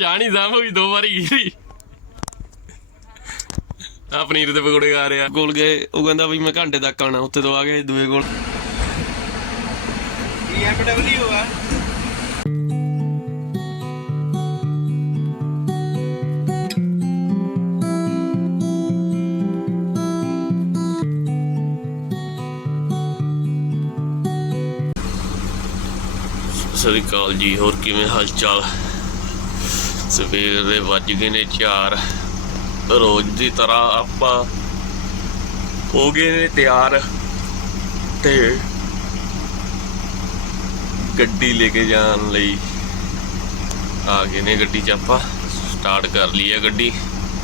ਚਾਣੀ ਸਾਂਭ ਵੀ ਦੋ ਵਾਰੀ ਗਈ ਆ ਪਨੀਰ ਦੇ ਪਕੌੜੇ ਖਾ ਰਿਹਾ। ਕੋਲ ਗਏ ਉਹ ਕਹਿੰਦਾ ਵੀ ਮੈਂ ਘੰਟੇ ਤੱਕ ਆਣਾ ਉੱਥੇ ਤੋਂ ਆ ਗਏ ਦੂਏ ਕੋਲ। BMW ਆ। ਸਤਿ ਸ੍ਰੀ ਅਕਾਲ ਜੀ ਹੋਰ ਕਿਵੇਂ ਹਾਲ ਚਾਲ? ਸਵੇਰ ਦੇ ਵੱਜ ਗਏ ਨੇ 4 ਰੋਜ਼ ਦੀ ਤਰ੍ਹਾਂ ਆਪਾਂ ਹੋ ਗਏ ਨੇ ਤਿਆਰ ਤੇ ਗੱਡੀ ਲੈ ਕੇ ਜਾਣ ਲਈ ਆ ਗਏ ਨੇ ਗੱਡੀ 'ਚ ਆਪਾਂ। ਸਟਾਰਟ ਕਰ ਲਈ ਹੈ ਗੱਡੀ,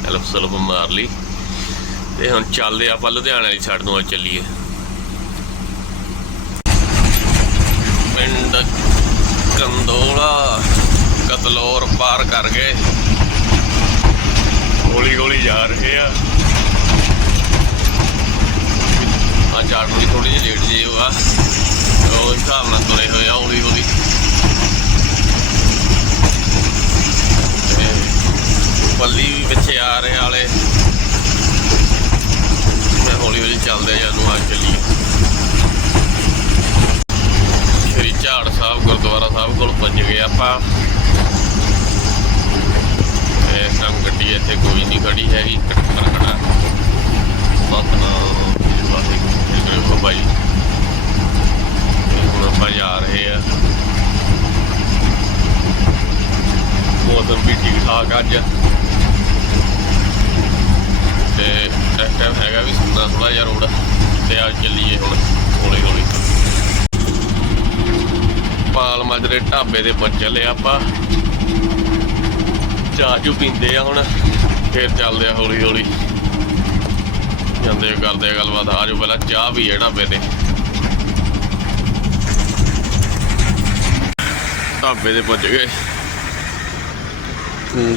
ਹੈਲਪ ਸਲਪ ਮਾਰ ਲਈ। ਤੇ ਹੁਣ ਚੱਲਦੇ ਆਪਾਂ ਲੁਧਿਆਣੇ ਵਾਲੀ ਸਾਈਡ ਨੂੰ ਆ ਚੱਲੀਏ। ਪਿੰਡ ਕੰਦੋਲਾ। ਕਤਲੌਰ ਪਾਰ ਕਰ ਗਏ। ਹੌਲੀ ਹੌਲੀ ਜਾ ਰਹੇ ਆ। ਆ ਚਾਰਟ ਵੀ ਥੋੜੀ ਜਿਹੀ ਲੇਟ ਜੀ ਹੋਆ ਉਹ ਹਿਸਾਬ ਨਾਲ ਤੁਰੇ ਹੋਏ ਆ ਹੌਲੀ ਹੌਲੀ ਤੇ ਪੱਲੀ ਵੀ ਪਿੱਛੇ ਆ ਰਹੇ ਵਾਲੇ। ਮੈਂ ਹੌਲੀ ਹੌਲੀ ਚੱਲਦੇ ਆ ਨੂੰ ਆ ਚੱਲੀਏ ਸ੍ਰੀ ਝਾੜ ਸਾਹਿਬ ਗੁਰਦੁਆਰਾ ਸਾਹਿਬ ਕੋਲ ਪਹੁੰਚ ਗਏ ਆਪਾਂ। ਤੇ ਸੰਗ ਗੱਡੀ ਇੱਥੇ ਕੋਈ ਨਹੀਂ ਖੜੀ ਹੈਗੀ ਕੱਟਰ ਖੜਾ ਸਤਨਾਮ ਜੀ ਵਾਹਿਗੁਰੂ ਭਾਈ। ਹੁਣ ਆਪਾਂ ਜਾ ਰਹੇ ਆ। ਮੌਸਮ ਵੀ ਠੀਕ ਠਾਕ ਅੱਜ। ਤੇ ਇਸ ਟਾਈਮ ਹੈਗਾ ਵੀ ਸੁਣਨਾ ਥੋੜਾ ਜਿਹਾ ਰੋਡ, ਤੇ ਆ ਚੱਲੀਏ ਹੁਣ ਹੌਲੀ ਹੌਲੀ ਪਾਲ ਢਾਬੇ ਦੇ ਪਹੁੰਚ ਚੱਲੇ ਆਪਾਂ। ਚਾਹ ਚੂ ਪੀਂਦੇ ਆ ਹੁਣ, ਫੇਰ ਚੱਲਦੇ ਆ ਹੌਲੀ ਹੌਲੀ। ਜਾਂਦੇ ਕਰਦੇ ਆ ਗੱਲਬਾਤ। ਆ ਜਾਓ ਪਹਿਲਾਂ ਚਾਹ ਵੀ ਹੈ ਢਾਬੇ ਤੇ। ਢਾਬੇ ਤੇ ਪਹੁੰਚ ਗਏ।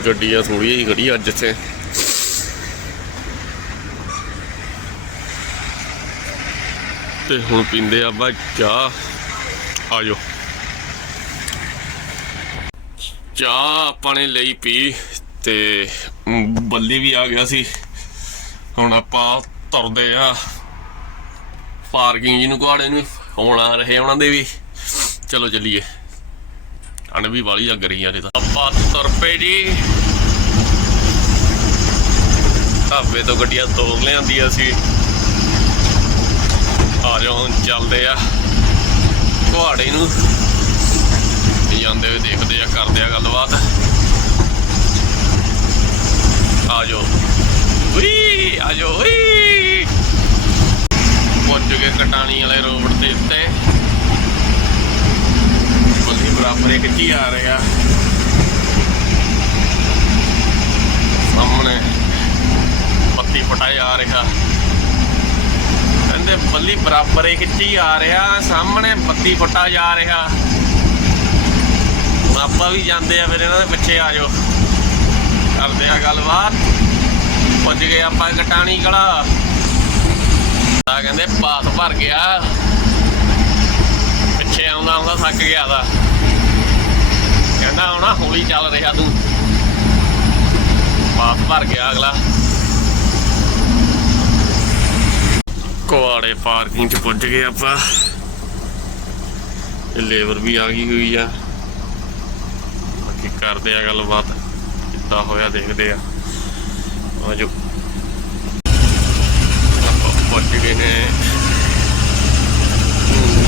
ਗੱਡੀਆਂ ਥੋੜੀਆਂ ਹੀ ਖੜੀ ਅੱਜ ਇੱਥੇ। ਤੇ ਹੁਣ ਪੀਂਦੇ ਆ ਬਾ ਚਾਹ। ਆ ਜਾਓ ਚਾਹ ਆਪਾਂ ਨੇ ਲਈ ਪੀ ਤੇ ਬੱਲੀ ਵੀ ਆ ਗਿਆ ਸੀ। ਹੁਣ ਆਪਾਂ ਤੁਰਦੇ ਆ ਪਾਰਕਿੰਗ ਜਿਹਨੂੰ ਕੁਹਾੜੇ ਨੂੰ, ਹੁਣ ਆ ਰਹੇ ਉਹਨਾਂ ਦੇ ਵੀ। ਚਲੋ ਚੱਲੀਏ। ਠੰਡ ਵੀ ਵਾਲੀ ਲੱਗ ਰਹੀ ਆ ਤਾਂ। ਆਪਾਂ ਤੁਰ ਪਏ ਜੀ। ਢਾਬੇ ਤੋਂ ਗੱਡੀਆਂ ਤੋੜ ਲਿਆਂਦੀਆਂ ਸੀ। ਆ ਜਾਓ, ਹੁਣ ਚੱਲਦੇ ਆ। ਕੁਹਾੜੇ ਨੂੰ। ਜਾਂਦੇ ਹੋਏ ਦੇਖਦੇ ਆ, ਕਰਦੇ ਆ ਗੱਲਬਾਤ। ਆ ਵੀ ਆ ਵੀ ਪਹੁੰਚ ਗਏ ਕਟਾਣੀ ਵਾਲੇ ਰੋਡ ਦੇ ਉੱਤੇ। ਬੱਲੀ ਬਰਾਬਰ ਇੱਕ ਜੀ ਆ ਰਿਹਾ। ਸਾਹਮਣੇ ਪੱਤੀ ਫਟਾਏ ਆ ਰਿਹਾ। ਕਹਿੰਦੇ ਬੱਲੀ ਬਰਾਬਰ ਇੱਕ ਜੀ ਆ ਰਿਹਾ, ਸਾਹਮਣੇ ਬੱਤੀ ਫਟਾ ਜਾ ਰਿਹਾ। ਆਪਾਂ ਵੀ ਜਾਂਦੇ ਆ ਫਿਰ ਇਹਨਾਂ ਦੇ ਪਿੱਛੇ ਆ ਜਾਓ। ਕਰਦੇ ਆ ਗੱਲਬਾਤ। ਪੁੱਜ ਗਏ ਆਪਾਂ ਕਟਾਣੀ ਕਲਾ। ਆ ਕਹਿੰਦੇ ਪਾਸ ਭਰ ਗਿਆ। ਪਿੱਛੇ ਆਉਂਦਾ ਆਉਂਦਾ ਥੱਕ ਗਿਆ ਦਾ ਕਹਿੰਦਾ ਆਉਣਾ ਹੌਲੀ ਚੱਲ ਰਿਹਾ ਤੂੰ। ਪਾਸ ਭਰ ਗਿਆ ਅਗਲਾ। ਕੁਆੜੇ ਪਾਰਕਿੰਗ ਚ ਪੁੱਜ ਗਏ ਆਪਾਂ। ਇਹ ਲੇਬਰ ਵੀ ਆ ਗਈ ਹੋਈ ਆ। ਕਰਦੇ ਆ ਗੱਲਬਾਤ, ਕਿੱਦਾਂ ਹੋਇਆ ਦੇਖਦੇ ਆ। ਆਜੋ। ਆਪਾਂ ਪਹੁੰਚ ਗਏ ਨੇ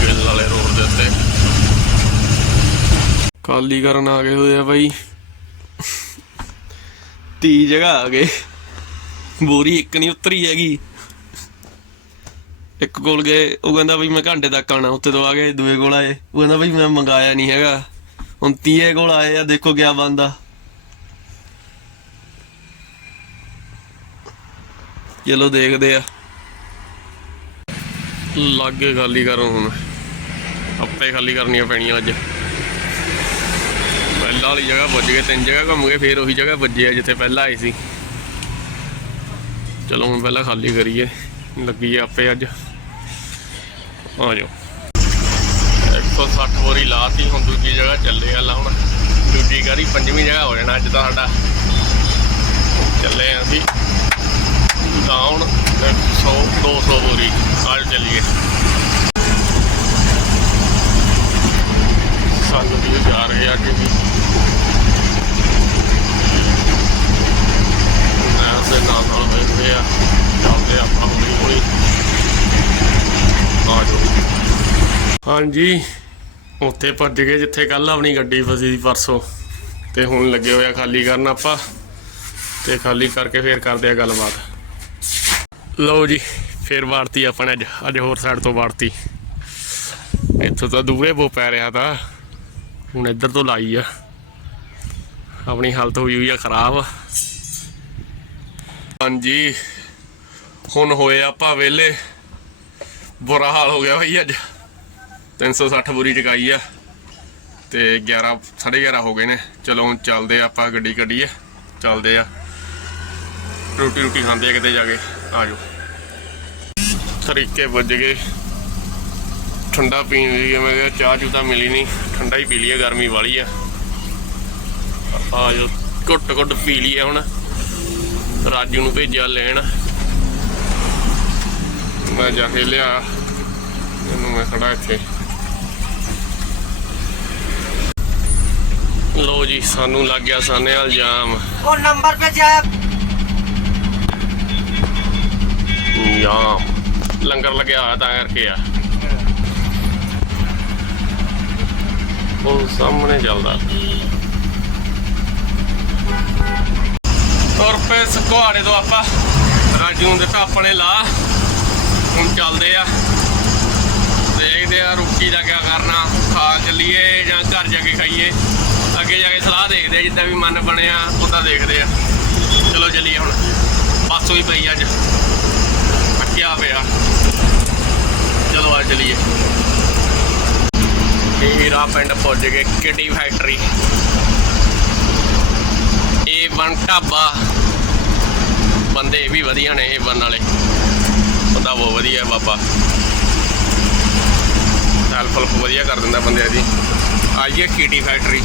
ਗਿੱਲ ਵਾਲੇ ਰੋਡ ਦੇ ਉੱਤੇ। ਖਾਲੀ ਕਰਨ ਆ ਗਏ ਹੋਏ ਆ ਬਾਈ। 30 ਜਗ੍ਹਾ ਆ ਗਏ। ਬੋਰੀ ਇੱਕ ਨਹੀਂ ਉਤਰੀ ਹੈਗੀ। ਇੱਕ ਕੋਲ ਗਏ, ਉਹ ਕਹਿੰਦਾ ਬਈ ਮੈਂ ਘੰਟੇ ਤੱਕ ਆਣਾ ਉੱਥੇ ਤੋਂ ਆ ਗਏ, ਦੂਏ ਕੋਲ ਆਏ। ਉਹ ਕਹਿੰਦਾ ਬਈ ਮੈਂ ਮੰਗਾਇਆ ਨਹੀਂ ਹੈਗਾ। ਹੁਣ ਤੀਏ ਕੋਲ ਆਏ ਆ, ਦੇਖੋ ਕਿਆ ਬੰਦਾ ਚਲੋ ਦੇਖਦੇ ਆ। ਲਾਗੇ ਖਾਲੀ ਕਰੋ ਹੁਣ। ਆਪੇ ਖਾਲੀ ਕਰਨੀਆਂ ਪੈਣੀਆਂ ਅੱਜ। ਪਹਿਲਾਂ ਵਾਲੀ ਜਗ੍ਹਾ ਪੁੱਜ ਗਏ, ਤਿੰਨ ਜਗ੍ਹਾ ਘੁੰਮ ਗਏ, ਫੇਰ ਉਹੀ ਜਗ੍ਹਾ ਵੱਜੇ ਆ ਜਿੱਥੇ ਪਹਿਲਾਂ ਆਏ ਸੀ। ਚਲੋ ਹੁਣ ਪਹਿਲਾਂ ਖਾਲੀ ਕਰੀਏ। ਲੱਗੀ ਆਪੇ ਅੱਜ। ਆ ਜਾਓ। 160 ਵਾਰੀ ਲਾਤੀ ਹੁਣ ਦੂਜੀ ਜਗ੍ਹਾ ਚੱਲੇ ਆ ਲਾਉਣ। ਦੂਜੀ ਗਾੜੀ ਪੰਜਵੀਂ ਜਗ੍ਹਾ ਹੋ ਜਾਣਾ ਅੱਜ ਤਾਂ ਸਾਡਾ। ਚੱਲੇ ਆਂ ਅਸੀਂ। ਡਾਊਨ 100 200 ਬੋਰੀ ਆਜ ਚੱਲੀਏ। ਸਾਨੂੰ ਵੀ ਜਾ ਰਹੇ ਆ ਕਿ ਵੀ। ਨਾ ਨਾਲ ਨਾਲ ਹੋਏ ਹੋਏ ਆ। ਚੱਲਦੇ ਆਪਾਂ ਹੌਲੀ ਹੌਲੀ। ਆ ਜਾਓ। ਹਾਂਜੀ। ਉੱਥੇ ਭੱਜ ਗਏ ਜਿੱਥੇ ਕੱਲ ਆਪਣੀ ਗੱਡੀ ਫਸੀ ਸੀ ਪਰਸੋਂ ਤੇ ਹੁਣ ਲੱਗੇ ਹੋਇਆ ਖਾਲੀ ਕਰਨ ਆਪਾਂ ਤੇ ਖਾਲੀ ਕਰਕੇ ਫੇਰ ਕਰਦੇ ਆ ਗੱਲਬਾਤ। ਲਓ ਜੀ, ਫੇਰ ਵਾਰਤੀ ਆਪਾਂ ਨੇ ਅੱਜ ਅੱਜ ਹੋਰ ਸਾਈਡ ਤੋਂ ਵਾਰਤੀ। ਇੱਥੋਂ ਤਾਂ ਦੂਰੇ ਬੋ ਪੈ ਰਿਹਾ ਤਾਂ, ਹੁਣ ਇੱਧਰ ਤੋਂ ਲਾਈ ਆ। ਆਪਣੀ ਹਾਲਤ ਹੋਈ ਹੋਈ ਆ ਖਰਾਬ। ਹਾਂਜੀ, ਹੁਣ ਹੋਏ ਆਪਾਂ ਵੇਲੇ ਬੁਰਾ ਹਾਲ ਹੋ ਗਿਆ ਭਾਈ ਅੱਜ। 360 ਬੁਰੀ ਚਕਾਈ ਆ ਤੇ 11 11:30 ਹੋ ਗਏ ਨੇ। ਚਲੋ ਹੁਣ ਚੱਲਦੇ ਆ, ਆਪਾਂ ਗੱਡੀ ਕੱਢੀਏ। ਚੱਲਦੇ ਆ। ਰੋਟੀ ਰੋਟੀ ਖਾਂਦੇ ਆ ਕਿਤੇ ਜਾ ਕੇ। ਆ ਜਾਓ ਤਰੀਕੇ ਵੱਜ ਗਏ। ਠੰਡਾ ਪੀਣ ਲਈ ਮੈਂ ਕਿਹਾ ਚਾਹ ਚੂ ਤਾਂ ਮਿਲੀ ਨਹੀਂ। ਠੰਡਾ ਹੀ ਪੀ ਲਈਏ, ਗਰਮੀ ਵਾਲੀ ਆ। ਆ ਜਾਓ ਘੁੱਟ ਘੁੱਟ ਪੀ ਲਈਏ ਹੁਣ। ਰਾਜੂ ਨੂੰ ਭੇਜਿਆ ਲੈਣ। ਮੈਂ ਜਾ ਕੇ ਲਿਆ। ਇਹਨੂੰ ਮੈਂ ਖੜਾ ਇੱਥੇ। ਲੋ ਜੀ ਸਾਨੂੰ ਲੱਗ ਗਿਆ ਸਾਨੇ ਵਾਲ ਜਾਮ ਉਹ ਨੰਬਰ ਤੇ ਜਾ। ਜਾਮ ਲੰਗਰ ਲੱਗਿਆ ਹੋਇਆ ਤਾਂ ਕਰਕੇ ਆ। ਉਹ ਸਾਹਮਣੇ ਚੱਲਦਾ। ਤੁਰ ਪਏ ਸੁਹਾੜੇ ਤੋਂ ਆਪਾਂ। ਰਾਜੂ ਦੇ ਆਪਣੇ ਲਾ। ਹੁਣ ਚੱਲਦੇ ਆ। ਦੇਖਦੇ ਆ ਰੁਕੀ ਦਾ ਕੀ ਕਰਨਾ। ਖਾ ਚੱਲੀਏ ਜਾਂ ਘਰ ਜਾ ਕੇ ਖਾਈਏ। ਅੱਗੇ ਜਾ ਕੇ ਸਲਾਹ ਦੇਖਦੇ ਆ, ਜਿੱਦਾਂ ਵੀ ਮਨ ਬਣਿਆ ਉਦਾਂ ਦੇਖਦੇ ਆ। ਚਲੋ ਚੱਲੀਏ ਹੁਣ। ਬੱਸ ਹੋਈ ਪਈ ਅੱਜ। ਥੱਕਿਆ ਪਿਆ। ਚਲੋ ਆ ਚਲੀਏ। ਹੀਰਾ ਪਿੰਡ ਪਹੁੰਚ ਗਏ ਕਿਟੀ ਫੈਕਟਰੀ ਇਹ ਬਣ ਢਾਬਾ। ਬੰਦੇ ਵੀ ਵਧੀਆ ਨੇ ਇਹ ਬਣ ਵਾਲੇ। ਬੰਦਾ ਬਹੁਤ ਵਧੀਆ ਬਾਬਾ। ਹੈਲਪ ਹੈਲਪ ਵਧੀਆ ਕਰ ਦਿੰਦਾ ਬੰਦਿਆਂ ਦੀ। ਆਈਏ ਕਿਟੀ ਫੈਕਟਰੀ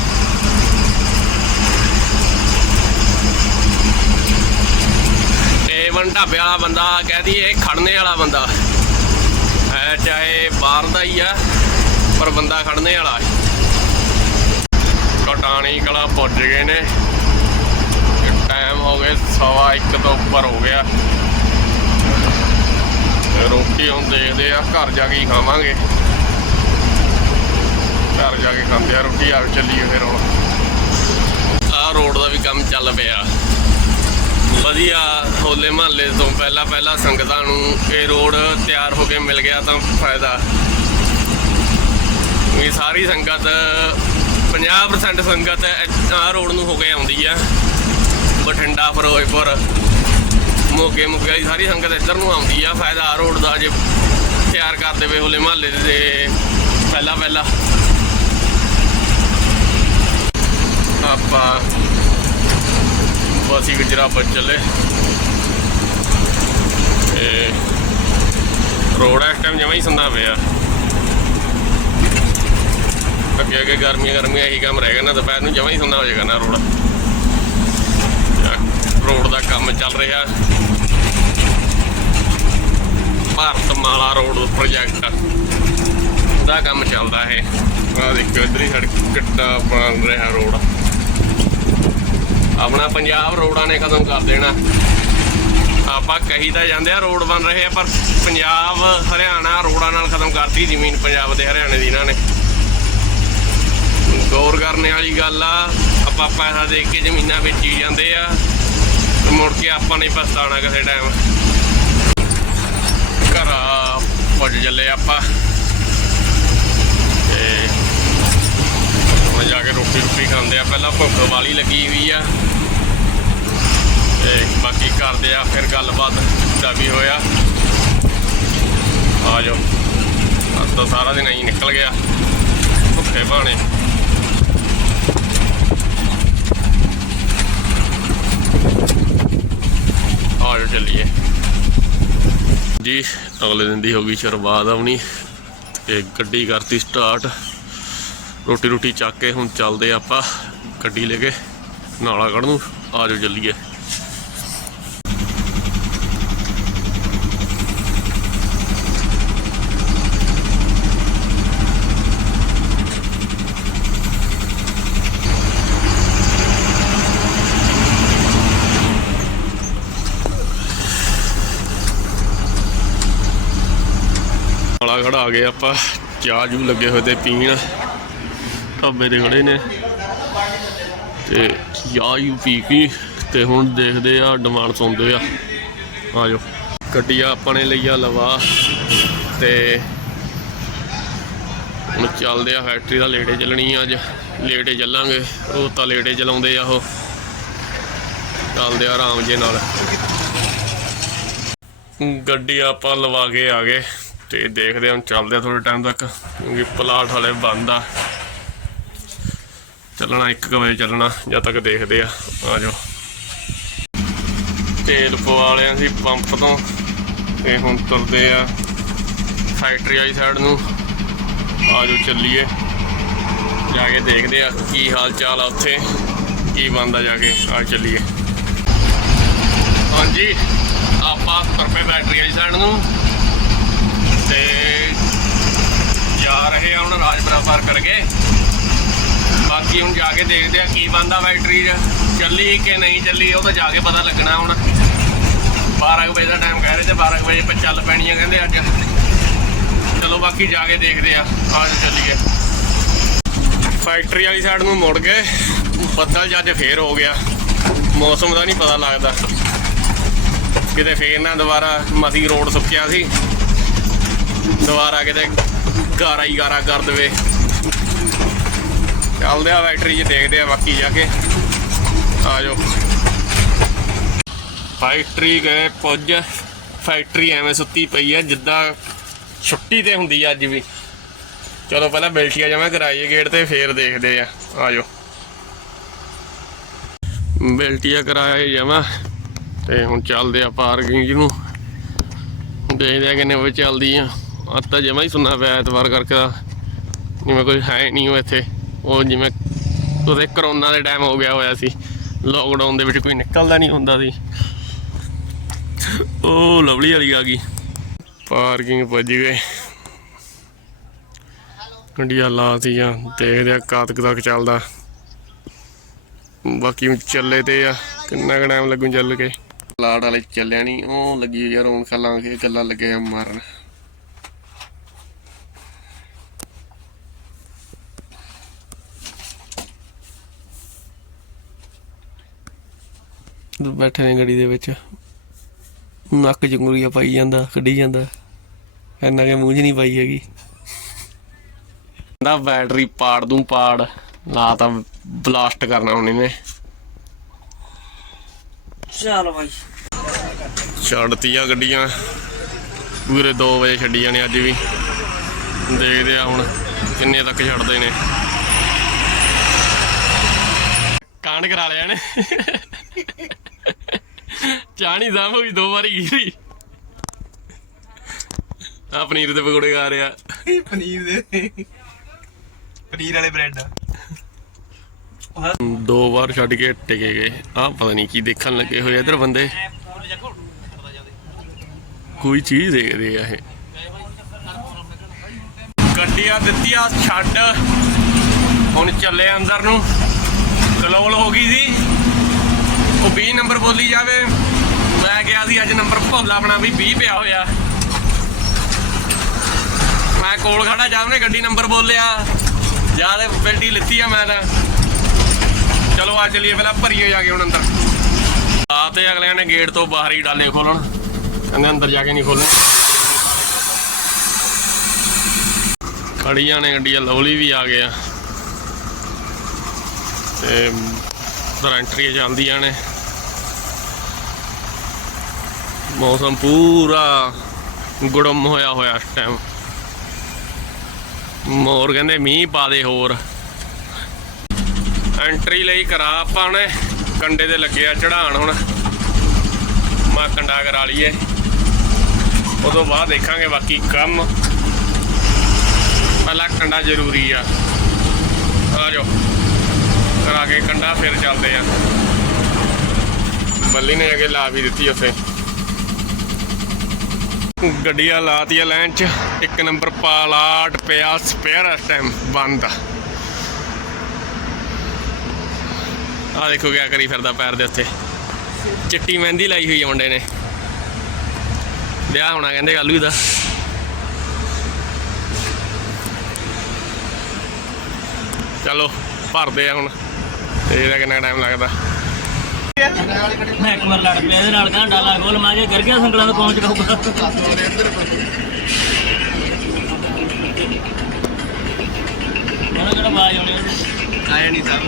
ਇਹ ਢਾਬੇ ਵਾਲਾ ਬੰਦਾ ਕਹਿ ਦਈਏ, ਖੜਨੇ ਵਾਲਾ ਬੰਦਾ। ਹੈ ਚਾਹੇ ਬਾਹਰ ਦਾ ਹੀ ਆ, ਪਰ ਬੰਦਾ ਖੜਨੇ ਵਾਲਾ ਕਟਾਣੀ ਕਲਾ ਪੁੱਜ ਗਏ ਨੇ। ਟਾਈਮ ਹੋ ਗਏ, ਸਵਾ ਇੱਕ ਤੋਂ ਉੱਪਰ ਹੋ ਗਿਆ। ਰੋਟੀ ਹੁਣ ਦੇਖਦੇ ਆ, ਘਰ ਜਾ ਕੇ ਖਾਵਾਂਗੇ। ਘਰ ਜਾ ਕੇ ਖਾਂਦੇ ਆ, ਰੋਟੀ ਆ ਚੱਲੀਏ ਫਿਰ ਹੁਣ। ਆਹ ਰੋਡ ਦਾ ਵੀ ਕੰਮ ਚੱਲ ਪਿਆ। ਵਧੀਆ ਹੋਲੇ ਮਹੱਲੇ ਤੋਂ ਪਹਿਲਾਂ ਪਹਿਲਾਂ ਸੰਗਤਾਂ ਨੂੰ ਇਹ ਰੋਡ ਤਿਆਰ ਹੋ ਕੇ ਮਿਲ ਗਿਆ ਤਾਂ ਫਾਇਦਾ। ਵੀ ਸਾਰੀ ਸੰਗਤ 50% ਸੰਗਤ ਆ ਰੋਡ ਨੂੰ ਹੋ ਕੇ ਆਉਂਦੀ ਆ। ਬਠਿੰਡਾ ਫਿਰੋਜ਼ਪੁਰ, ਮੋਗੇ ਮੁਗੇ ਸਾਰੀ ਸੰਗਤ ਇੱਧਰ ਨੂੰ ਆਉਂਦੀ ਆ। ਫਾਇਦਾ ਆ ਰੋਡ ਦਾ ਜੇ ਤਿਆਰ ਕਰ ਦੇਵੇ ਹੋਲੇ ਮਹੱਲੇ ਦੇ ਪਹਿਲਾਂ ਪਹਿਲਾਂ। ਆਪਾਂ ਵਾਸੀ ਗੁਜਰਾ ਪਰ ਚੱਲੇ। ਤੇ ਰੋਡ ਇਸ ਟਾਈਮ ਜਮਾਂ ਹੀ ਸੰਦਾ ਪਿਆ। ਅੱਗੇ ਅੱਗੇ ਗਰਮੀਆਂ ਗਰਮੀਆਂ ਇਹੀ ਕੰਮ ਰਹੇਗਾ ਨਾ, ਦੁਪਹਿਰ ਨੂੰ ਜਮਾਂ ਹੀ ਸੰਦਾ ਹੋ ਜਾਏਗਾ ਨਾ ਰੋਡ। ਰੋਡ ਦਾ ਕੰਮ ਚੱਲ ਰਿਹਾ। ਭਾਰਤ ਮਾਲਾ ਰੋਡ ਪ੍ਰੋਜੈਕਟ ਦਾ ਕੰਮ ਚੱਲਦਾ ਹੈ ਆ ਦੇਖੋ, ਇਧਰ ਹੀ ਸੜਕ ਕਿੱਡਾ ਬਣ ਰਿਹਾ ਰੋਡ। ਆਪਣਾ ਪੰਜਾਬ ਰੋਡਾਂ ਨੇ ਖਤਮ ਕਰ ਦੇਣਾ। ਆਪਾਂ ਕਹੀ ਤਾਂ ਜਾਂਦੇ ਆ ਰੋਡ ਬਣ ਰਹੇ ਆ, ਪਰ ਪੰਜਾਬ, ਹਰਿਆਣਾ ਰੋਡਾਂ ਨਾਲ ਖਤਮ ਕਰਤੀ ਜ਼ਮੀਨ ਪੰਜਾਬ ਦੇ ਹਰਿਆਣੇ ਦੀ ਇਹਨਾਂ ਨੇ। ਗੌਰ ਕਰਨ ਵਾਲੀ ਗੱਲ ਆ, ਆਪਾਂ ਪੈਸਾ ਦੇ ਕੇ ਜ਼ਮੀਨਾਂ ਵੇਚੀ ਜਾਂਦੇ ਆ, ਤੇ ਮੁੜ ਕੇ ਆਪਾਂ ਨਹੀਂ ਪਛਤਾਣਾ ਕਿਸੇ ਟਾਈਮ ਘਰ ਪੁੱਜ ਚੱਲੇ ਆਪਾਂ ਤੇ ਹੁਣ ਜਾ ਕੇ ਰੋਟੀ ਰੋਟੀ ਖਾਂਦੇ ਆ। ਪਹਿਲਾਂ ਭੁੱਖ ਵਾਲੀ ਲੱਗੀ ਹੋਈ ਆ। ਤੇ ਬਾਕੀ ਕਰਦੇ ਆ ਫਿਰ ਗੱਲਬਾਤ ਦਾ ਵੀ ਹੋਇਆ। ਆ ਜਾਓ। ਅੱਜ ਤਾਂ ਸਾਰਾ ਦਿਨ ਐਂ ਨਿਕਲ ਗਿਆ। ਭੁੱਖੇ ਭਾਣੇ। ਆ ਜਾਓ ਚੱਲੀਏ। ਜੀ, ਅਗਲੇ ਦਿਨ ਦੀ ਹੋ ਗਈ ਸ਼ੁਰੂਆਤ ਆਪਣੀ। ਤੇ ਗੱਡੀ ਕਰਤੀ ਸਟਾਰਟ ਰੋਟੀ ਰੋਟੀ ਚੱਕ ਕੇ ਹੁਣ ਚੱਲਦੇ ਆਪਾਂ ਗੱਡੀ ਲੈ ਕੇ। ਨਾਲਾ ਕੱਢ ਨੂੰ, ਆ ਜਾਓ ਚੱਲੀਏ। ਨਾਲਾ ਖੜਾ ਆ ਗਏ ਆਪਾਂ ਚਾਹ ਜੂ ਲੱਗੇ ਹੋਏ ਤੇ ਪੀਣ। ਢਾਬੇ ਦੇ ਖੜੇ ਨੇ। ਤੇ ਚਾਹ ਯੂ ਪੀ ਕੇ? ਤੇ ਹੁਣ ਦੇਖਦੇ ਆ, ਡਿਮਾਂਡ ਸੁਣਦੇ ਆ। ਆ ਜਾਓ। ਗੱਡੀ ਆਪਾਂ ਨੇ ਲਈ ਆ ਲਵਾ। ਤੇ ਹੁਣ ਚੱਲਦੇ ਆ ਫੈਕਟਰੀ ਦਾ ਲੇਟੇ ਚੱਲਣੀ ਆ ਅੱਜ। ਲੇਟੇ ਚੱਲਾਂਗੇ। ਉਹ ਤਾਂ ਲੇਟੇ ਚਲਾਉਂਦੇ ਆ ਉਹ। ਚੱਲਦੇ ਆ ਆਰਾਮ ਜੇ ਨਾਲ। ਗੱਡੀ ਆਪਾਂ ਲਵਾ ਕੇ ਆ ਗਏ। ਤੇ ਦੇਖਦੇ ਹਾਂ ਹੁਣ ਚੱਲਦੇ ਆ ਥੋੜੇ ਟਾਈਮ ਤੱਕ। ਕਿਉਂਕਿ ਪਲਾਟ ਹਲੇ ਬੰਦ ਆ। ਚੱਲਣਾ 1 ਵਜੇ ਚੱਲਣਾ, ਜਦ ਤੱਕ ਦੇਖਦੇ ਆ ਆ ਜਾਓ। ਤੇਲ ਪਵਾ ਲਿਆ ਸੀ ਪੰਪ ਤੋਂ, ਤੇ ਹੁਣ ਤੁਰਦੇ ਆ ਫੈਕਟਰੀ ਵਾਲੀ ਸਾਈਡ ਨੂੰ। ਆ ਜਾਓ, ਚੱਲੀਏ। ਜਾ ਕੇ ਦੇਖਦੇ ਆ ਕੀ ਹਾਲ ਚਾਲ ਆ ਉੱਥੇ, ਕੀ ਬੰਦਾ ਜਾ ਕੇ, ਆ ਚੱਲੀਏ। ਹਾਂਜੀ, ਆਪਾਂ ਤਰਪੇ ਬੈਟਰੀ ਵਾਲੀ ਸਾਈਡ ਨੂੰ। ਤੇ ਜਾ ਰਹੇ ਆ ਹੁਣ ਰਾਜਪੁਰਾ ਪਾਰ ਕਰਕੇ ਬਾਕੀ ਹੁਣ ਜਾ ਕੇ ਦੇਖਦੇ ਆ ਕੀ ਬੰਦਾ ਬੈਟਰੀ 'ਚ। ਚੱਲੀ ਕਿ ਨਹੀਂ ਚੱਲੀ, ਉਹ ਤਾਂ ਜਾ ਕੇ ਪਤਾ ਲੱਗਣਾ ਹੁਣ। 12 ਕੁ ਵਜੇ ਦਾ ਟਾਈਮ ਕਹਿ ਰਹੇ ਤੇ 12 ਕੁ ਵਜੇ ਪਰ ਚੱਲ ਪੈਣੀ ਆ ਕਹਿੰਦੇ ਅੱਜ। ਚਲੋ ਬਾਕੀ ਜਾ ਕੇ ਦੇਖਦੇ ਆ ਆ ਚੱਲੀਏ ਫੈਕਟਰੀ ਵਾਲੀ ਸਾਈਡ ਨੂੰ ਮੁੜ ਗਏ ਬੱਦਲ ਜੱਜ ਫੇਰ ਹੋ ਗਿਆ। ਮੌਸਮ ਦਾ ਨਹੀਂ ਪਤਾ ਲੱਗਦਾ। ਕਿਤੇ ਫੇਰ ਨਾ ਦੁਬਾਰਾ ਮਸੀ ਰੋਡ ਸੁੱਕਿਆ ਸੀ। ਦੁਬਾਰਾ ਕਿਤੇ ਗਾਰਾ ਹੀ ਗਾਰਾ ਕਰ ਦੇਵੇ। ਚੱਲਦੇ ਆ ਫੈਕਟਰੀ 'ਚ ਦੇਖਦੇ ਆ, ਬਾਕੀ ਜਾ ਕੇ। ਆ ਜਾਓ। ਫੈਕਟਰੀ ਗਏ, ਪੁੱਜ। ਫੈਕਟਰੀ ਐਵੇਂ ਸੁੱਤੀ ਪਈ ਆ, ਜਿੱਦਾਂ ਛੁੱਟੀ ਤੇ ਹੁੰਦੀ ਆ ਅੱਜ ਵੀ। ਚਲੋ, ਪਹਿਲਾਂ ਬੈਲਟੀਆ ਜਮਾ ਕਰਾਈਏ ਗੇਟ ਤੇ, ਫੇਰ ਦੇਖਦੇ ਆ। ਆ ਜਾਓ। ਬੈਲਟੀਆ ਕਰਾਇਆ ਜਮਾ ਤੇ ਹੁਣ ਚੱਲਦੇ ਆ ਪਾਰਕਿੰਗ ਨੂੰ। ਦੇਖਦੇ ਆ ਕਿੰਨੇ ਵਜੇ ਚੱਲਦੀ ਆ। ਅੱਜ ਤਾਂ ਜਮਾ ਹੀ ਸੁਣਨਾ ਪਿਆ ਐਤਵਾਰ ਕਰਕੇ ਤਾਂ। ਜਿਵੇਂ ਕੋਈ ਹੈ ਨਹੀਂ ਉਹ ਇੱਥੇ। ਉਹ ਜਿਵੇਂ ਉਹਦੇ ਕਰੋਨਾ ਦੇ ਟਾਈਮ ਹੋ ਗਿਆ ਹੋਇਆ ਸੀ ਲੋਕਡਾਊਨ ਦੇ ਵਿੱਚ ਕੋਈ ਨਿਕਲਦਾ ਨਹੀਂ ਹੁੰਦਾ ਸੀ। ਉਹ ਲਵਲੀ ਵਾਲੀ ਆ ਗਈ। ਪਾਰਕਿੰਗ ਭੱਜ ਗਏ। ਗੱਡੀਆਂ ਲਾਤੀਆਂ ਦੇਖਦੇ ਆ ਕਾਤਕ ਕੁ ਤੱਕ ਚੱਲਦਾ। ਬਾਕੀ ਹੁਣ ਚੱਲੇ ਤੇ ਆ, ਕਿੰਨਾ ਕੁ ਟਾਈਮ ਲੱਗੂ ਚੱਲ ਕੇ। ਲਾੜ ਵਾਲੇ ਚੱਲਿਆ ਨਹੀਂ ਉਹ ਲੱਗੀ ਯਾਰ ਹੁਣ ਖੱਲਾਂ ਕੇ ਗੱਲਾਂ ਲੱਗੇ ਆ ਮਾਰਨ। ਬੈਠੇ ਨੇ ਗੱਡੀ ਦੇ ਵਿੱਚ। ਨੱਕ ਜੰਗੂਰੀਆ ਪਾਈ ਜਾਂਦਾ ਕੱਢੀ ਜਾਂਦਾ। ਇੰਨਾ ਕਿ ਮੂੰਹ 'ਚ ਨਹੀਂ ਪਾਈ ਹੈਗੀ। ਦਾ ਬੈਟਰੀ ਪਾੜ ਦੂੰ ਪਾੜ। ਲਾ ਤਾਂ ਬਲਾਸਟ ਕਰਨਾ ਹੁਣ ਇਹਨੇ। ਚਲ ਬਾਈ। ਛੱਡਤੀਆਂ ਗੱਡੀਆਂ। ਪੂਰੇ 2 ਵਜੇ ਛੱਡੀਆਂ ਨੇ ਅੱਜ ਵੀ। ਦੇਖਦੇ ਆ ਹੁਣ ਕਿੰਨੇ ਤੱਕ ਛੱਡਦੇ ਨੇ। ਕਾਂਡ ਕਰਾ ਲਿਆ ਨੇ ਚਾਣੀ ਸਾਂਭ ਹੋਈ ਦੋ ਵਾਰੀ ਗੀਰੀ ਆ ਪਨੀਰ ਦੇ ਪਕੌੜੇ ਖਾ ਰਿਹਾ। ਪਨੀਰ ਦੇ। ਪਨੀਰ ਵਾਲੇ ਬ੍ਰੈਡ। ਦੋ ਵਾਰ ਛੱਡ ਕੇ ਟਿਕੇ ਗਏ। ਆ ਪਤਾ ਨਹੀਂ ਕੀ ਦੇਖਣ ਲੱਗੇ ਹੋਏ ਇਧਰ ਬੰਦੇ। ਕੋਈ ਚੀਜ਼ ਦੇਖਦੇ ਆ ਇਹ। ਗੱਡੀਆਂ ਦਿੱਤੀਆਂ ਛੱਡ। ਹੁਣ ਚੱਲੇ ਅੰਦਰ ਨੂੰ। ਕਲੋਲ ਹੋ ਗਈ ਸੀ। ਉਹ 20 ਨੰਬਰ ਬੋਲੀ ਜਾਵੇ। ਗਿਆ ਸੀ, ਅੱਜ ਨੰਬਰ ਭੁੱਲ ਆਪਣਾ ਵੀ 20 ਪਿਆ ਹੋਇਆ। ਮੈਂ ਕੋਲ ਖੜਾ ਜਾਵਨੇ ਗੱਡੀ ਨੰਬਰ ਬੋਲਿਆ। ਜ਼ਿਆਦਾ ਬਿਲਟੀ ਲਿੱਤੀ ਆ ਮੈਂ ਤਾਂ। ਚਲੋ, ਆ ਚਲੀਏ ਪਹਿਲਾਂ ਭਰੀਏ ਜਾ ਕੇ ਹੁਣ ਅੰਦਰ। ਆ ਤੇ ਅਗਲਿਆਂ ਨੇ ਗੇਟ ਤੋਂ ਬਾਹਰ ਹੀ ਡਾਲੇ ਖੋਲਣ। ਕਹਿੰਦੇ ਅੰਦਰ ਜਾ ਕੇ ਨਹੀਂ ਖੋਲਣੇ। ਖੜੀਆਂ ਨੇ ਗੱਡੀਆਂ, ਲਵਲੀ ਵੀ ਆ ਗਿਆ। ਤੇ ਉਧਰ ਐਂਟਰੀ ਚੱਲਦੀਆਂ ਨੇ। ਮੌਸਮ ਪੂਰਾ ਗੁੜਮ ਹੋਇਆ ਹੋਇਆ ਇਸ ਟਾਈਮ ਮੋਰ ਕਹਿੰਦੇ ਮੀਂਹ ਪਾ ਦੇ ਹੋਰ। ਐਂਟਰੀ ਲਈ ਕਰਾ ਆਪਾਂ ਨੇ। ਕੰਡੇ ਤੇ ਲੱਗਿਆ ਚੜਾਣ ਹੁਣ। ਮਾ ਕੰਡਾ ਕਰਾ ਲਈਏ। ਉਦੋਂ ਬਾਅਦ ਦੇਖਾਂਗੇ ਬਾਕੀ ਕੰਮ। ਪਹਿਲਾਂ ਕੰਡਾ ਜ਼ਰੂਰੀ ਆ। ਆ ਜਾਓ। ਕਰਾ ਕੇ ਕੰਡਾ, ਫਿਰ ਚੱਲਦੇ ਆ। ਬੱਲੀ ਨੇ ਅਗੇ ਲਾ ਵੀ ਦਿੱਤੀ ਉੱਥੇ। ਗੱਡੀਆਂ ਲਾਤੀਆਂ ਲਾਈਨ 'ਚ। ਇੱਕ ਨੰਬਰ ਪਾਲਾਟ ਪਿਆ ਸਪੇਅਰ ਇਸ ਟਾਈਮ ਬੰਦ ਆ। ਆਹ ਦੇਖੋ ਕਿਆ ਕਰੀ ਫਿਰਦਾ ਪੈਰ ਦੇ ਉੱਤੇ। ਚਿੱਟੀ ਮਹਿੰਦੀ ਲਾਈ ਹੋਈ ਆ ਮੁੰਡੇ ਨੇ। ਵਿਆਹ ਹੋਣਾ ਕਹਿੰਦੇ ਕੱਲੂ ਦਾ ਚਲੋ, ਭਰਦੇ ਆ ਹੁਣ। ਇਹਦਾ ਕਿੰਨਾ ਟਾਈਮ ਲੱਗਦਾ। ਮੈਂ ਇੱਕ ਵਾਰ ਲੜ ਪਿਆ ਇਹਦੇ ਨਾਲ ਕਹਿੰਦਾ ਡਾਲਾ ਗੋਲ ਮਾਰ ਕੇ ਗਿਰ ਗਿਆ ਸੰਗਲਾਂ ਤੋਂ ਕੌਣ ਚਕਾਊਗਾ ਉਹਨਾਂ ਕਿਹੜਾ ਬਾਜ ਆਉਣੀ ਆਇਆ ਨਹੀਂ ਸਰ।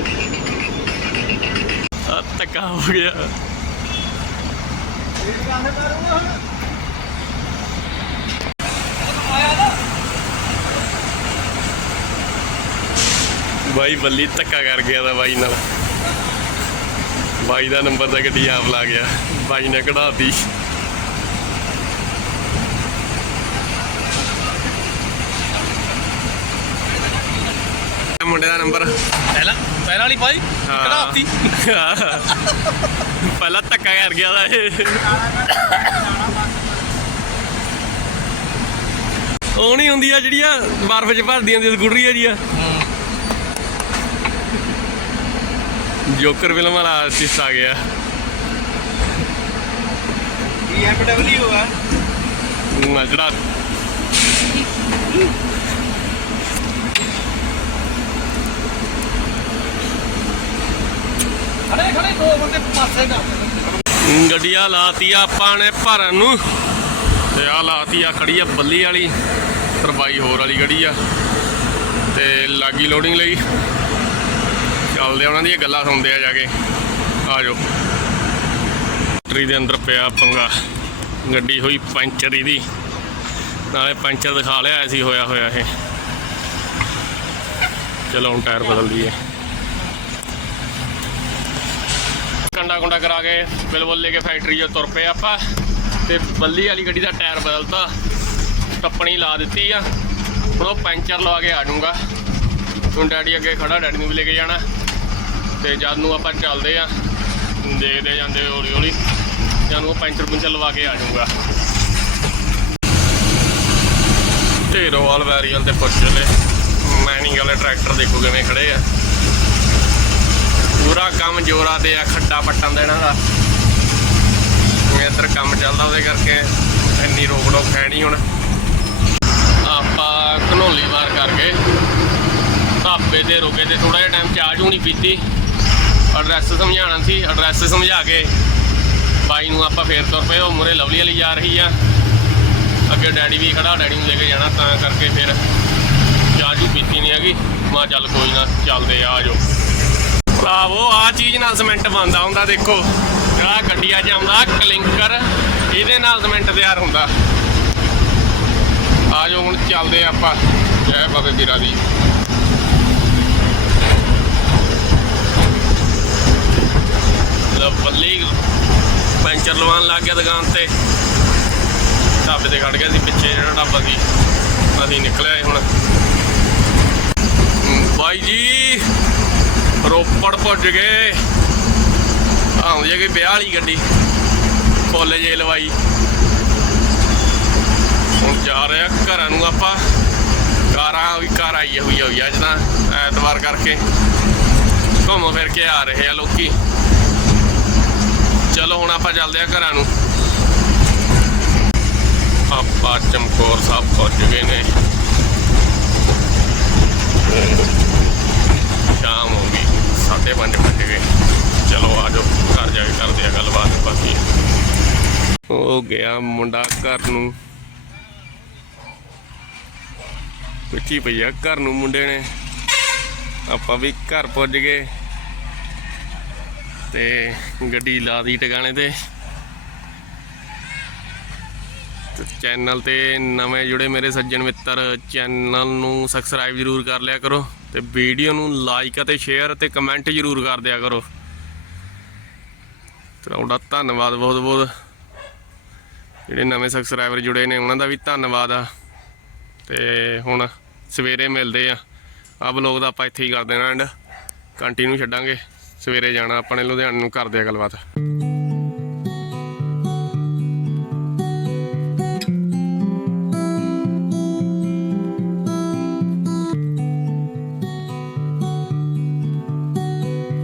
ਆ ਧੱਕਾ ਹੋ ਗਿਆ। ਬਾਈ ਬੱਲੀ ਧੱਕਾ ਕਰ ਗਿਆ ਦਾ ਬਾਈ ਨਾਲ। ਬਾਈ ਦਾ ਨੰਬਰ ਤਾਂ ਗੱਡੀ ਆਪ ਲਾ ਗਿਆ। ਬਾਈ ਨੇ ਕਢਾਤੀ। ਮੁੰਡੇ ਦਾ ਨੰਬਰ। ਪਹਿਲਾਂ ਪਹਿਲਾਂ ਵਾਲੀ ਭਾਈ ਕਢਾਤੀ। ਪਹਿਲਾਂ ਧੱਕਾ ਕਰ ਗਿਆ ਦਾ ਇਹ। ਉਹ ਨਹੀਂ ਹੁੰਦੀ ਆ ਜਿਹੜੀਆਂ ਬਰਫ਼ 'ਚ ਭਰਦੀਆਂ ਹੁੰਦੀਆਂ ਸਕੂਟਰੀਆਂ ਜੀਆਂ ਜੋਕਰ ਫਿਲਮ ਵਾਲਾ ਆਰਟਿਸਟ ਆ ਗਿਆ। BMW ਆ। ਨਾ ਜਿਹੜਾ ਖੜੇ ਖੜੇ ਦੋ ਬੰਦੇ ਪਾਸੇ ਕਰ। ਗੱਡੀਆਂ ਲਾਤੀਆਂ ਆਪਾਂ ਨੇ ਭਰਨ ਨੂੰ। ਤੇ ਆ ਲਾਤੀ ਆ ਖੜੀ ਆ ਬੱਲੀ ਵਾਲੀ ਤਰਬਾਈ ਹੋਰ ਵਾਲੀ ਗੱਡੀ ਆ। ਤੇ ਲਾਗੀ ਲੋਡਿੰਗ ਲਈ। ਚੱਲਦੇ ਆ, ਉਹਨਾਂ ਦੀਆਂ ਗੱਲਾਂ ਸੁਣਦੇ ਆ ਜਾ ਕੇ। ਆ ਜਾਓ। ਟਰੀ ਦੇ ਅੰਦਰ ਪਿਆ ਪੰਗਾ। ਗੱਡੀ ਹੋਈ ਪੈਂਚਰ ਇਹਦੀ ਨਾਲੇ ਪੈਂਚਰ ਦਿਖਾ ਲਿਆ ਸੀ ਹੋਇਆ ਹੋਇਆ ਇਹ। ਚਲੋ, ਹੁਣ ਟਾਇਰ ਬਦਲ ਦਈਏ। ਕੰਡਾ ਕੁੰਡਾ ਕਰਾ ਕੇ ਬਿਲਬੁਲ ਲੈ ਕੇ ਫੈਕਟਰੀ 'ਚੋਂ ਤੁਰ ਪਏ ਆਪਾਂ। ਤੇ ਬੱਲੀ ਵਾਲੀ ਗੱਡੀ ਦਾ ਟਾਇਰ ਬਦਲਤਾ। ਟੱਪਣੀ ਲਾ ਦਿੱਤੀ ਆ। ਹੁਣ ਉਹ ਪੈਂਚਰ ਲਵਾ ਕੇ ਆ ਜਾਊਗਾ। ਹੁਣ ਡੈਡੀ ਅੱਗੇ ਖੜਾ, ਡੈਡੀ ਨੂੰ ਵੀ ਲੈ ਕੇ ਜਾਣਾ। ਤੇ ਜਦ ਨੂੰ ਆਪਾਂ ਚੱਲਦੇ ਆ, ਦੇਖਦੇ ਜਾਂਦੇ ਹੌਲੀ ਹੌਲੀ, ਜਦ ਨੂੰ ਪੈਂਚਰ ਪੁੰਚਰ ਲਵਾ ਕੇ ਆ ਜਾਊਗਾ। ਤੇ ਰੋਵਾਲ ਵੈਰੀਅਲ ਤੇ ਪੁੱਛ ਲੈ ਮੈਨਿੰਗ ਵਾਲੇ ਟਰੈਕਟਰ ਦੇਖੋ ਕਿਵੇਂ ਖੜੇ ਆ। ਪੂਰਾ ਕੰਮ ਜੋਰਾ ਤੇ ਆ, ਖੱਡਾ ਪੱਟਣ ਦਾ ਇਹਨਾਂ ਦਾ। ਇੱਧਰ ਕੰਮ ਚੱਲਦਾ ਉਹਦੇ ਕਰਕੇ ਇੰਨੀ ਰੋਕ ਰੋਕ ਹੈ ਨਹੀਂ ਹੁਣ। ਆਪਾਂ ਘਨੋਲੀ ਵਾਰ ਕਰਕੇ ਢਾਬੇ ਤੇ ਰੁਕੇ ਤੇ ਥੋੜਾ ਜਿਹਾ ਟਾਈਮ ਚਾਹ ਚੂਹ ਪੀਤੀ। ਐਡਰੈਸ ਸਮਝਾਉਣਾ ਸੀ ਐਡਰੈਸ ਸਮਝਾ ਕੇ ਬਾਈ ਨੂੰ ਆਪਾਂ ਫੇਰ ਤੁਰ ਪਏ, ਉਹ ਮੁਰੇ ਲਵਲੀ ਵਾਲੀ ਜਾ ਰਹੀ ਆ। ਅੱਗੇ ਡੈਡੀ ਵੀ ਖੜਾ, ਡੈਡੀ ਨੂੰ ਲੈ ਕੇ ਜਾਣਾ, ਤਾਂ ਕਰਕੇ ਫਿਰ ਚਾਹ ਚੂਹ ਪੀਤੀ ਨਹੀਂ ਹੈਗੀ। ਮਾ ਚੱਲ ਕੋਈ ਨਾ, ਚੱਲਦੇ ਆ ਆਜੋ ਭਰਾਵੋ ਆ ਚੀਜ਼ ਨਾਲ ਸਿਮੈਂਟ ਬਣਦਾ ਹੁੰਦਾ, ਦੇਖੋ। ਆ ਗੱਡੀਆਂ 'ਚ ਆਉਂਦਾ, ਕਲਿੰਕਰ, ਇਹਦੇ ਨਾਲ ਸਿਮੈਂਟ ਤਿਆਰ ਹੁੰਦਾ। ਆ ਜਾਓ, ਹੁਣ ਚੱਲਦੇ ਆਪਾਂ। ਜੈ ਬਾਬੇ ਵੀਰਾ ਦੀ ਲੈ ਬੱਲੀ ਪੈਂਚਰ ਲਵਾਉਣ ਲੱਗ ਗਿਆ ਦੁਕਾਨ ਤੇ। ਢਾਬੇ ਤੇ ਖੜ ਗਿਆ ਸੀ ਪਿੱਛੇ ਜਿਹੜਾ ਢਾਬਾ ਸੀ। ਅਸੀਂ ਨਿਕਲਿਆ ਹੁਣ। ਬਾਈ ਜੀ, ਰੋਪੜ ਪੁੱਜ ਗਏ। ਆਉਂਦੀ ਹੈ ਕੋਈ ਵਿਆਹ ਵਾਲੀ ਗੱਡੀ। ਫੁੱਲ ਜੇ ਲਵਾਈ। ਹੁਣ ਜਾ ਰਹੇ ਆ ਘਰਾਂ ਨੂੰ ਆਪਾਂ। ਕਾਰਾਂ ਵੀ ਕਾਰ ਆਈ ਹੋਈ ਹੋਈ ਆ ਅੱਜ ਤਾਂ ਐਤਵਾਰ ਕਰਕੇ। ਘੁੰਮ ਫਿਰ ਕੇ ਆ ਰਹੇ ਆ ਲੋਕੀ। ਹੁਣ ਆਪਾਂ ਚੱਲਦੇ ਆ ਘਰਾਂ ਨੂੰ। ਆਪਾਂ ਚਮਕੌਰ ਸਾਹਿਬ ਪਹੁੰਚ ਗਏ ਨੇ। ਸ਼ਾਮ ਹੋ ਗਈ 5:30 ਵੱਜ ਗਏ। ਚਲੋ ਆ ਜਾਓ, ਘਰ ਜਾ ਕੇ ਕਰਦੇ ਆ ਗੱਲਬਾਤ ਬਾਕੀ। ਹੋ ਗਿਆ ਮੁੰਡਾ ਘਰ ਨੂੰ। ਪਿੱਛੀ ਪਈ ਘਰ ਨੂੰ ਮੁੰਡੇ ਨੇ। ਆਪਾਂ ਵੀ ਘਰ ਪੁੱਜ ਗਏ। ਤੇ ਗੱਡੀ ਲਾ ਦੀ ਟਿਕਾਣੇ ਤੇ। ਚੈਨਲ ਤੇ ਨਵੇਂ ਜੁੜੇ ਮੇਰੇ ਸੱਜਣ ਮਿੱਤਰ, ਚੈਨਲ ਨੂੰ ਸਬਸਕ੍ਰਾਈਬ ਜਰੂਰ ਕਰ ਲਿਆ ਕਰੋ ਤੇ ਵੀਡੀਓ ਨੂੰ ਲਾਈਕ ਅਤੇ ਸ਼ੇਅਰ ਅਤੇ ਕਮੈਂਟ ਜਰੂਰ ਕਰ ਦਿਆ ਕਰੋ। ਤੁਹਾਡਾ ਧੰਨਵਾਦ ਬਹੁਤ ਬਹੁਤ। ਜਿਹੜੇ ਨਵੇਂ ਸਬਸਕ੍ਰਾਈਬਰ ਜੁੜੇ ਨੇ, ਉਹਨਾਂ ਦਾ ਵੀ ਧੰਨਵਾਦ ਆ। ਤੇ ਹੁਣ ਸਵੇਰੇ ਮਿਲਦੇ ਆ। ਆ ਬਲੌਗ ਦਾ ਆਪਾਂ ਇੱਥੇ ਹੀ ਕਰ ਦੇਣਾ ਐਂਡ ਕੰਟੀਨਿਊ ਛੱਡਾਂਗੇ। ਸਵੇਰੇ ਜਾਣਾ ਆਪਾਂ ਨੇ ਲੁਧਿਆਣੇ ਨੂੰ ਕਰਦੇ ਆ ਗੱਲਬਾਤ।